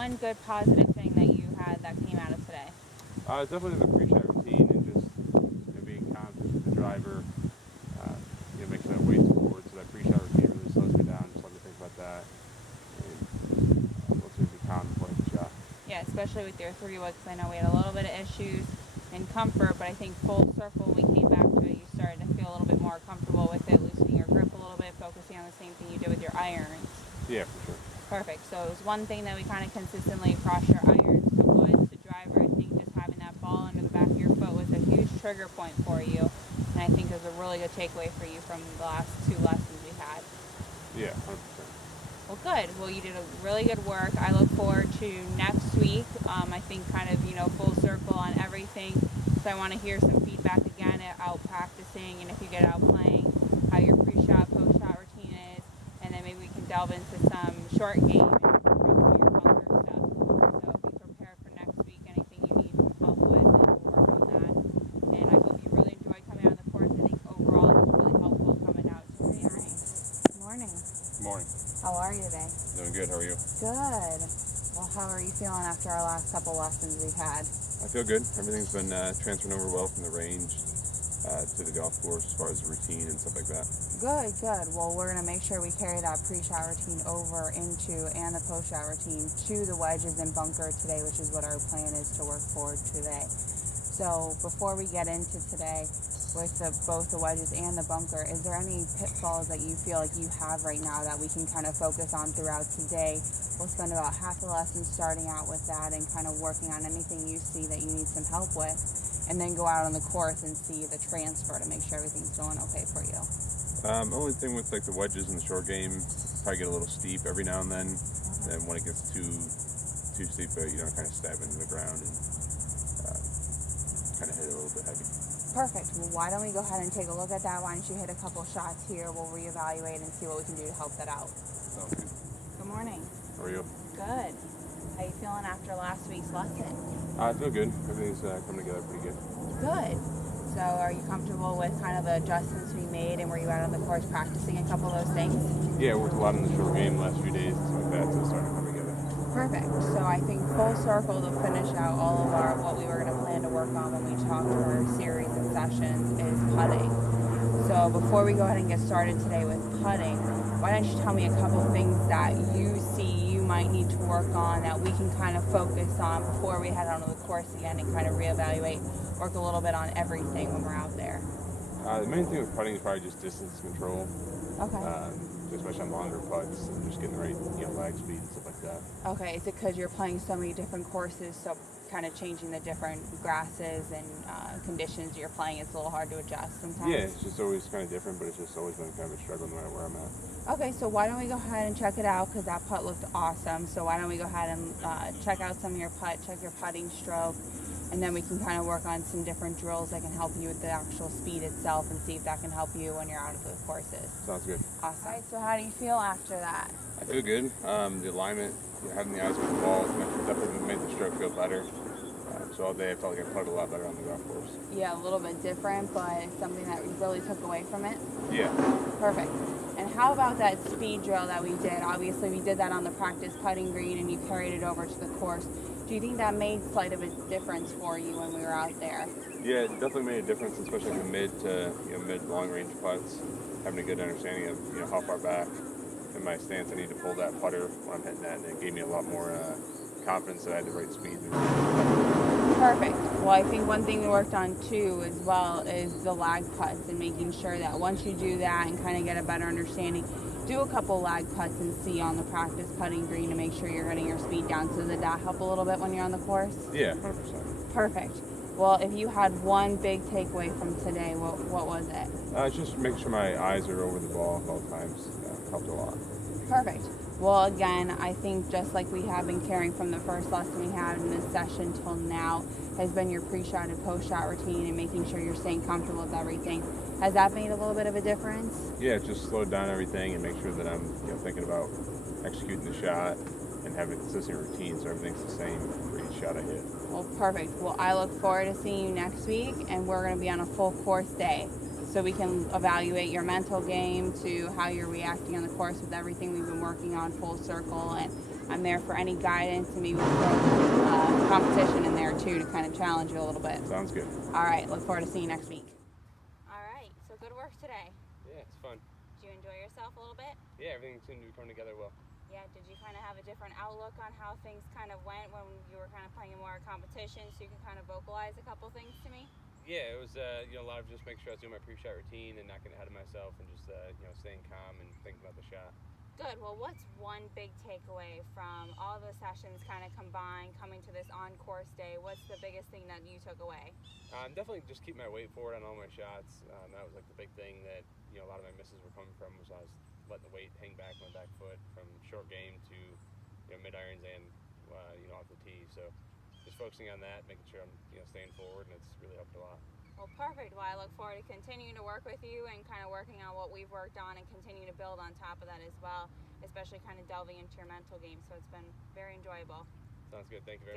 one good positive thing that you had that came out of today? Definitely the pre-shot routine and just being confident with the driver. Uh, make sure that weight's forward, so that pre-shot routine really slows me down. Just let me think about that, and lets me be calm before the shot. Yeah, especially with your 3 wood, because I know we had a little bit of issues in comfort, but I think full circle, when we came back to it, you started to feel a little bit more comfortable with it, loosening your grip a little bit, focusing on the same thing you did with your irons. Yeah, for sure. Perfect. So it was one thing that we kind of consistently across your irons to woods to driver. I think just having that ball under the back of your foot was a huge trigger point for you, and I think it was a really good takeaway for you from the last 2 lessons we had. Yeah, 100%. Well, good. Well, you did a really good work. I look forward to next week. I think kind of, full circle on everything. So I want to hear some feedback again out practicing, and if you get out playing, how your pre-shot, post-shot routine is, and then maybe we can delve into some short game and work on some of your bunker stuff. So be prepared for next week. Anything you need some help with, and we'll work on that. And I hope you really enjoyed coming out on the course. I think overall it was really helpful coming out today. Good morning. Good morning. How are you today? Doing good. How are you? Good. Well, how are you feeling after our last couple lessons we've had? I feel good. Everything's been transferring over well from the range to the golf course as far as the routine and stuff like that. Good, good. Well, we're going to make sure we carry that pre-shot routine over into and the post-shot routine to the wedges and bunker today, which is what our plan is to work forward today. So before we get into today with both the wedges and the bunker, is there any pitfalls that you feel like you have right now that we can kind of focus on throughout today? We'll spend about half the lesson starting out with that and kind of working on anything you see that you need some help with, and then go out on the course and see the transfer to make sure everything's going okay for you. Only thing with like the wedges in the short game, probably get a little steep every now and then. Okay. And when it gets too steep, kind of stab into the ground and kind of hit it a little bit heavy. Perfect. Well, why don't we go ahead and take a look at that? Why don't you hit a couple shots here? We'll reevaluate and see what we can do to help that out. Sounds good. Good morning. How are you? Good. How you feeling after last week's lesson? I feel good. Everything's coming together pretty good. Good. So are you comfortable with kind of the adjustments we made, and were you out on the course practicing a couple of those things? Yeah, I worked a lot in the short game the last few days and stuff like that, so it's starting to come together. Perfect. So I think full circle to finish out all of what we were going to plan to work on when we talked for our series of sessions is putting. So before we go ahead and get started today with putting, why don't you tell me a couple things that you see you might need to work on that we can kind of focus on before we head onto the course again and kind of reevaluate, work a little bit on everything when we're out there. The main thing with putting is probably just distance control. Okay. Especially on longer putts and just getting the right lag speed and stuff like that. Okay, is it because you're playing so many different courses, so kind of changing the different grasses and conditions you're playing, it's a little hard to adjust sometimes? Yeah, it's just always kind of different, but it's just always been kind of a struggle no matter where I'm at. Okay, so why don't we go ahead and check it out, because that putt looked awesome. So why don't we go ahead and check out some of your putt, check your putting stroke, and then we can kind of work on some different drills that can help you with the actual speed itself and see if that can help you when you're out at the courses. Sounds good. Awesome. All right, so how do you feel after that? I feel good. The alignment, having the eyes on the ball, definitely made the stroke feel better. So all day I felt like I putted a lot better on the golf course. Yeah, a little bit different, but it's something that you really took away from it? Yeah. Perfect. And how about that speed drill that we did? Obviously, we did that on the practice putting green, and you carried it over to the course. Do you think that made slight of a difference for you when we were out there? Yeah, it definitely made a difference, especially the mid to mid long range putts. Having a good understanding of how far back in my stance I need to pull that putter when I'm hitting that, and it gave me a lot more confidence that I had the right speed. Perfect. Well, I think one thing we worked on too as well is the lag putts, and making sure that once you do that and kind of get a better understanding, do a couple lag putts and see on the practice putting green to make sure you're getting your speed down. So did that help a little bit when you're on the course? Yeah, 100%. Perfect. Well, if you had one big takeaway from today, what was it? Just make sure my eyes are over the ball at all times. Helped a lot. Perfect. Well, again, I think just like we have been carrying from the first lesson we had in this session till now has been your pre-shot and post-shot routine and making sure you're staying comfortable with everything. Has that made a little bit of a difference? Yeah, just slowed down everything and make sure that I'm thinking about executing the shot and having a consistent routine so everything's the same for each shot I hit. Well, perfect. Well, I look forward to seeing you next week, and we're going to be on a full course day, so we can evaluate your mental game to how you're reacting on the course with everything we've been working on full circle, and I'm there for any guidance, and maybe we'll throw competition in there too to kind of challenge you a little bit. Sounds good. All right, look forward to seeing you next week. All right, so good work today. Yeah, it's fun. Did you enjoy yourself a little bit? Yeah, everything seemed to be coming together well. Yeah, did you kind of have a different outlook on how things kind of went when you were kind of playing more competition, so you can kind of vocalize a couple things to me? Yeah, it was a lot of just making sure I was doing my pre-shot routine and not getting ahead of myself and just staying calm and thinking about the shot. Good. Well, what's one big takeaway from all the sessions kind of combined coming to this on-course day? What's the biggest thing that you took away? Definitely just keep my weight forward on all my shots. That was like the big thing that a lot of my misses were coming from, was I was letting the weight hang back on my back foot from short game to mid irons and off the tee. So just focusing on that, making sure I'm staying forward, and it's really helped a lot. Well, perfect. Well, I look forward to continuing to work with you and kind of working on what we've worked on and continue to build on top of that as well, especially kind of delving into your mental game. So it's been very enjoyable. Sounds good. Thank you very much.